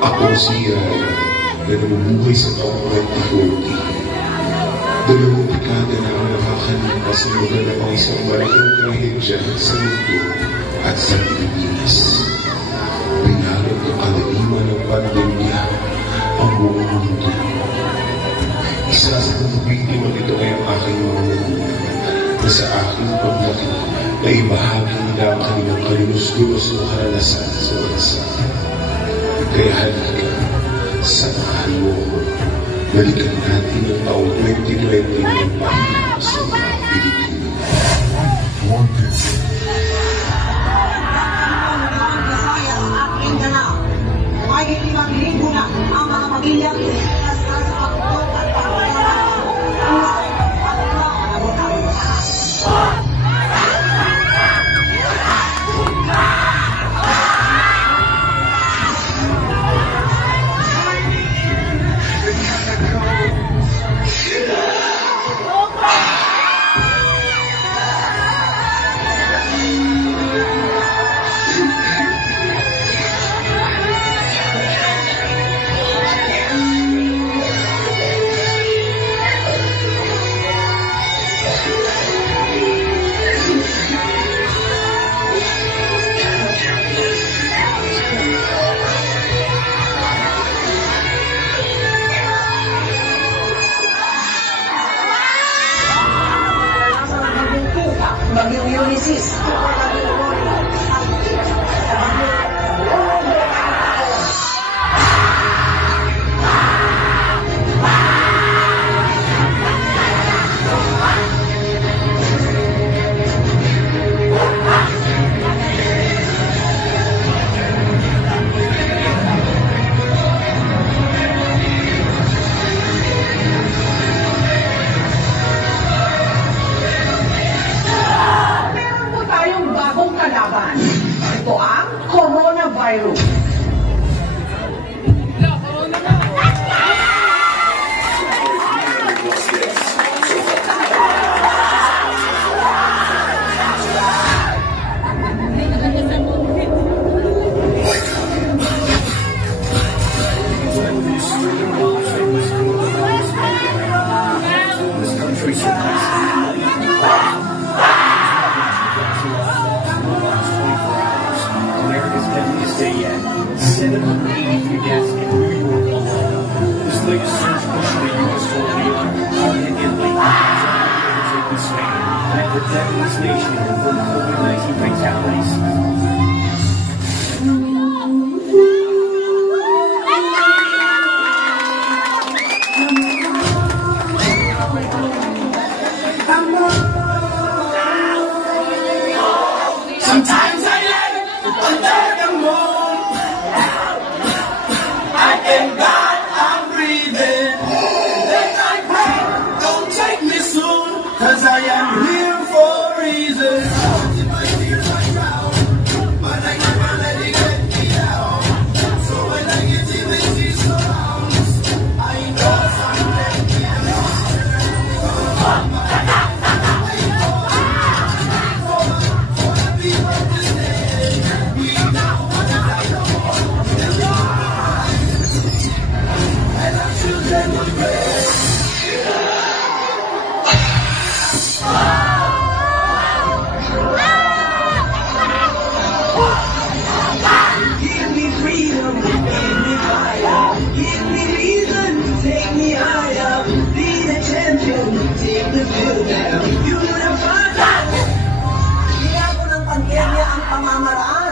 Ako siya na namumuhay sa taong 2040. 2 dekada na ang nakakalipas sa lugar ng mga isang malaking trahedya sa mundo at sa Pilipinas. Pinalot ng kalaliman ng pandemya ang buong mundo. Isa sa biktima nito ay ang aking mga magulang na sa aking paglaki na ibahagi nila ang kanilang kalinus-dulos ng karanasan sa bansa. Kaya halika, samahan mo ko. Balikan natin ang taong 2020 ng Pilipinas sa mga Pilipino. Kasaya ang aking ganap. May 5,000 na ang mga pamilyang sa pagtutok at pagkakaroon. Bagyong Ulysses. Ito ang coronavirus. Yet 783 deaths in New York alone. This latest surge pushed the U.S. toll beyond Hong in Italy, overtaking Spain, and the devastation from COVID-19 fatalities. Sometimes I live under the moon. I thank God I'm breathing. Then I pray, don't take me soon, 'cause I am here for a reason. But I never let it get me down. So when I get in surrounds, I know something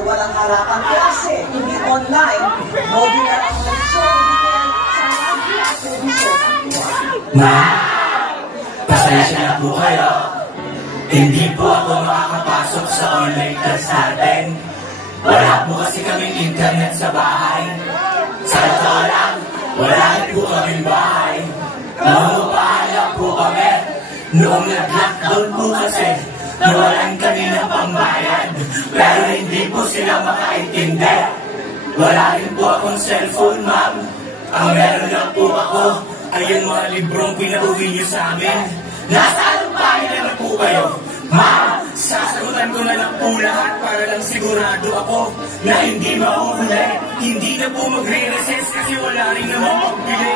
walang harapan klase, hindi online, modular ang lesson, Pasensya na po kayo. Hindi po ako makakapasok sa online class natin. Wala po kasi kaming internet sa bahay. Sa totoo lang, wala rin po kaming bahay. Nangungupahan lang po kami. Noong nag-lockdown po kasi, nawalan kami ng pambayad. Pero hindi po sila makaintindi. Wala rin po akong cellphone, ma'am. Ang meron lang po ako ay yung mga librong pinauwi niyo sa amin. Nasa anong bahay naman po kayo? Ma'am, sasagutan ko na lang po lahat para lang sigurado ako na hindi mahuhuli. Hindi na po magre-recess kasi wala rin naman magbili.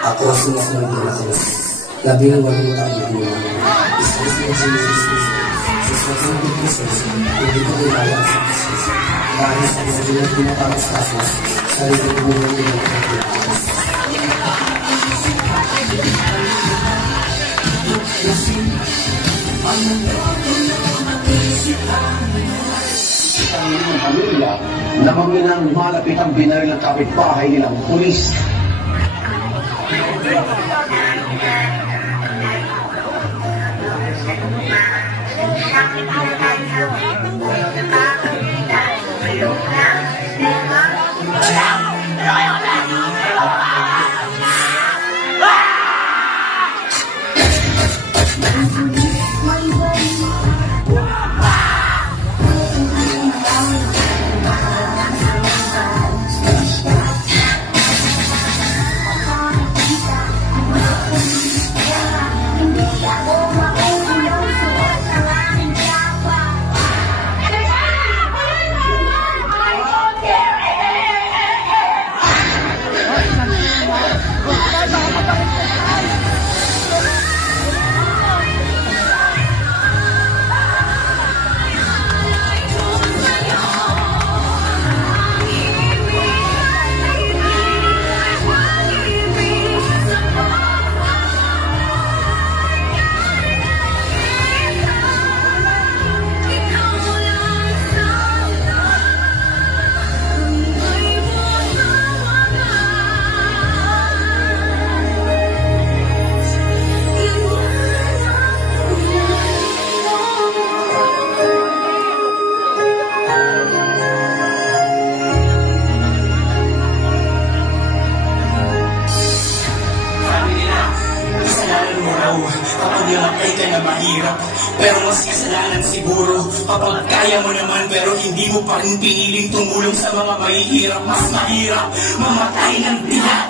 Ako sinasunod na ako. 18 taong magulang. Isang Jesus Christ. Hindi ko kilala sa Jesus. Dahil sa isabilang pinaparas kasos, sarili ko muna pinagkakilas. Isang ng pamilya na maminang malapit ang binaril ng kapitbahay nilang pulis. Kapag namatay ka na mahirap, pero mas kasalanan siguro. Kapag kaya mo naman pero hindi mo pa rin piniling tumulong sa mga mahihirap, mas mahirap mamatay ng tiyak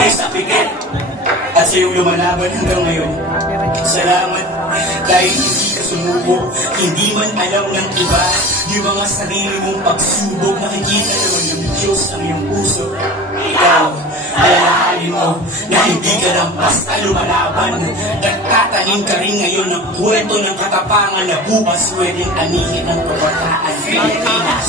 kaysa pikit. At sa iyong lumalaban hanggang ngayon, salamat dahil hindi ka sumuko. Hindi man alam ng iba yung mga sarili mong pagsubok. Nakikita naman ng Diyos ang iyong puso. Ikaw, alalahanin mo na hindi ka lang basta lumalaban. Nagtatanim ka rin ngayon ng kwento ng katapangan na bukas pwedeng anihin ng kabataan Pilipinas.